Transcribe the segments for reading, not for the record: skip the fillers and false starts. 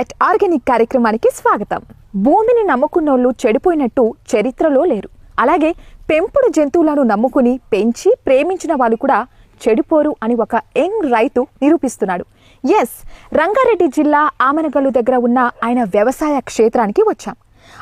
At organic కార్యక్రమానికి స్వాగతం. భూమిని నమ్ముకున్నోళ్ళు చెడిపోయినట్టు చరిత్రలో లేరు. అలాగే పెంపుడు జంతువులను నమ్ముకుని పెంచి ప్రేమించిన వాళ్ళు కూడా చెడిపోరు అని ఒక యంగ్ రైతు నిరూపిస్తున్నాడు. ఎస్, రంగారెడ్డి జిల్లా ఆమనగల్లు దగ్గర ఉన్న ఆయన వ్యవసాయ క్షేత్రానికి వచ్చాం.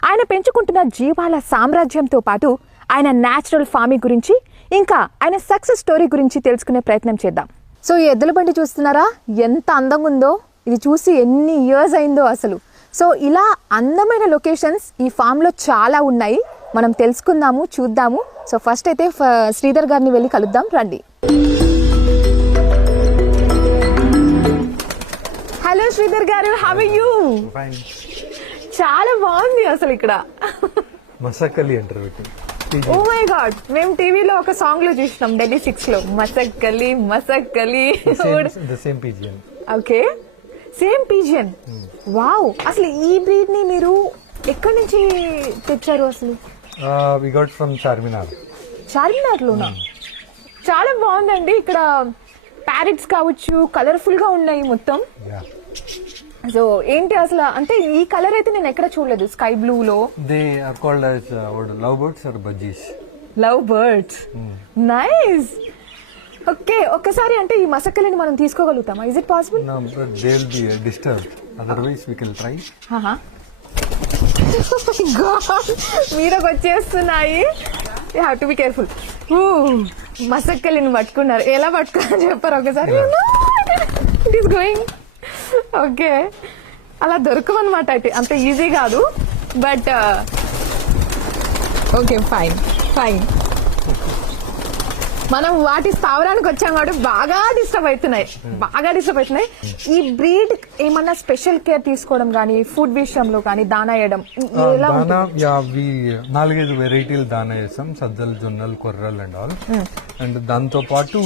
ఆయన పెంచుకుంటున్న జీవాల సామ్రాజ్యంతో పాటు ఆయన న్యాచురల్ ఫార్మింగ్ గురించి, ఇంకా ఆయన సక్సెస్ స్టోరీ గురించి తెలుసుకునే ప్రయత్నం చేద్దాం. సో ఈ ఎద్దుల బండి చూస్తున్నారా, ఎంత అందంగా ఉందో. ఇది చూసి ఎన్ని ఇయర్స్ అయిందో అసలు. సో ఇలా అందమైన లొకేషన్స్ ఈ ఫామ్లో చాలా ఉన్నాయి. మనం తెలుసుకుందాము, చూద్దాము. సో ఫస్ట్ అయితే శ్రీధర్ గారిని వెళ్ళి కలుద్దాం, రండి. హలో శ్రీధర్ గారు, హౌ ఆర్ యూ? చాలా బాగుంది అసలు ఇక్కడ. మసక్కలి అంటారు. ఓ మై గాడ్, మేము టీవీలో ఒక సాంగ్ లో చూసినాం, ఢిల్లీ 6 లో. Masakali Masakali. Okay, same pigeon. Wow, అసలు ఈ బ్రీడ్ ని మీరు ఎక్కడి నుంచి తెచ్చారు అసలు? We got from Charminar. Charminar లోనా? చాలా బాగుందండి. ఇక్కడ ప్యారెట్స్ కావచ్చు, కలర్ఫుల్ గా ఉన్నాయి మొత్తం. సో ఏంటి అసలు, అంటే ఈ కలర్ అయితే నేను ఎక్కడ చూడలేదు. స్కై బ్లూ లో they are called as love birds or budgies. Love birds, nice. Okay, ఒక్కసారి అంటే ఈ మసక్కలిని మనం తీసుకోగలుగుతామా? Is it possible? No, but they will be disturbed. Otherwise we can try. మీరకు వచ్చేస్తున్నాయి. You have to be careful. మసక్కలిని పట్టుకున్నారు. ఎలా పట్టుకున్నారు చెప్పారు ఒకసారి? It is going. ఓకే, అలా దొరకమన్నమాట. అంత ఈజీ కాదు, బట్ ఓకే, ఫైన్ ఫైన్. మనం వాటి స్థావరానికి వచ్చాం కాబట్టి బాగా డిస్టర్బ్ అవుతున్నాయి. ఈ బ్రీడ్ ఏమన్నా స్పెషల్ కేర్ తీసుకోవడం కానీ, ఫుడ్ విషయంలో కానీ, దానా వేయడం ఎలా ఉంటుంది? 4-5 వెరైటీలు దానా వేస్తాం. సజ్జలు, జొన్నలు, కొర్రలు అండ్ ఆల్. అండ్ దాంతో పాటు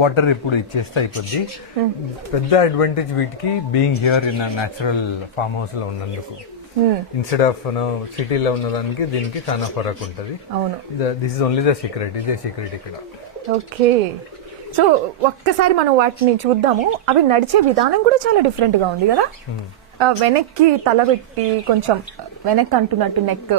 వాటర్ ఇప్పుడు ఇచ్చేస్తే అయిపోద్ది. పెద్ద అడ్వాంటేజ్ వీటికి being here in natural farm house లో ఉన్నందుకు. ఇన్స్టెడ్ ఆఫ్ సిటీలో ఉన్నదానికి దీనికి చాలా ఫరక్ ఉంటది. This is only the secret. ఇదే సీక్రెట్ ఇక్కడ. ఓకే, సో ఒక్కసారి మనం వాటిని చూద్దాము. అవి నడిచే విధానం కూడా చాలా డిఫరెంట్ గా ఉంది కదా. వెనక్కి తల పెట్టి కొంచెం వెనక్కి అంటున్నట్టు నెక్,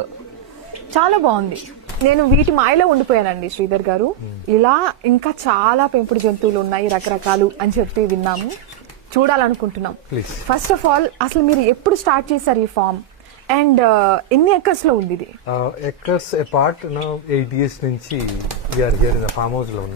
చాలా బాగుంది. నేను వీటి మాయలో ఉండిపోయానండి శ్రీధర్ గారు. ఇలా ఇంకా చాలా పెంపుడు జంతువులు ఉన్నాయి, రకరకాలు అని చెప్పి విన్నాము, చూడాలనుకుంటున్నాం. ఫస్ట్ ఆఫ్ ఆల్, అసలు మీరు ఎప్పుడు స్టార్ట్ చేశారు ఈ ఫార్మ్, అండ్ ఎన్ని ఎకర్స్ లో ఉంది ఇది? ఎకర్స్ అపార్ట్ 8 years నుంచి ఫార్మ్ హౌస్ లో ఉన్నాం.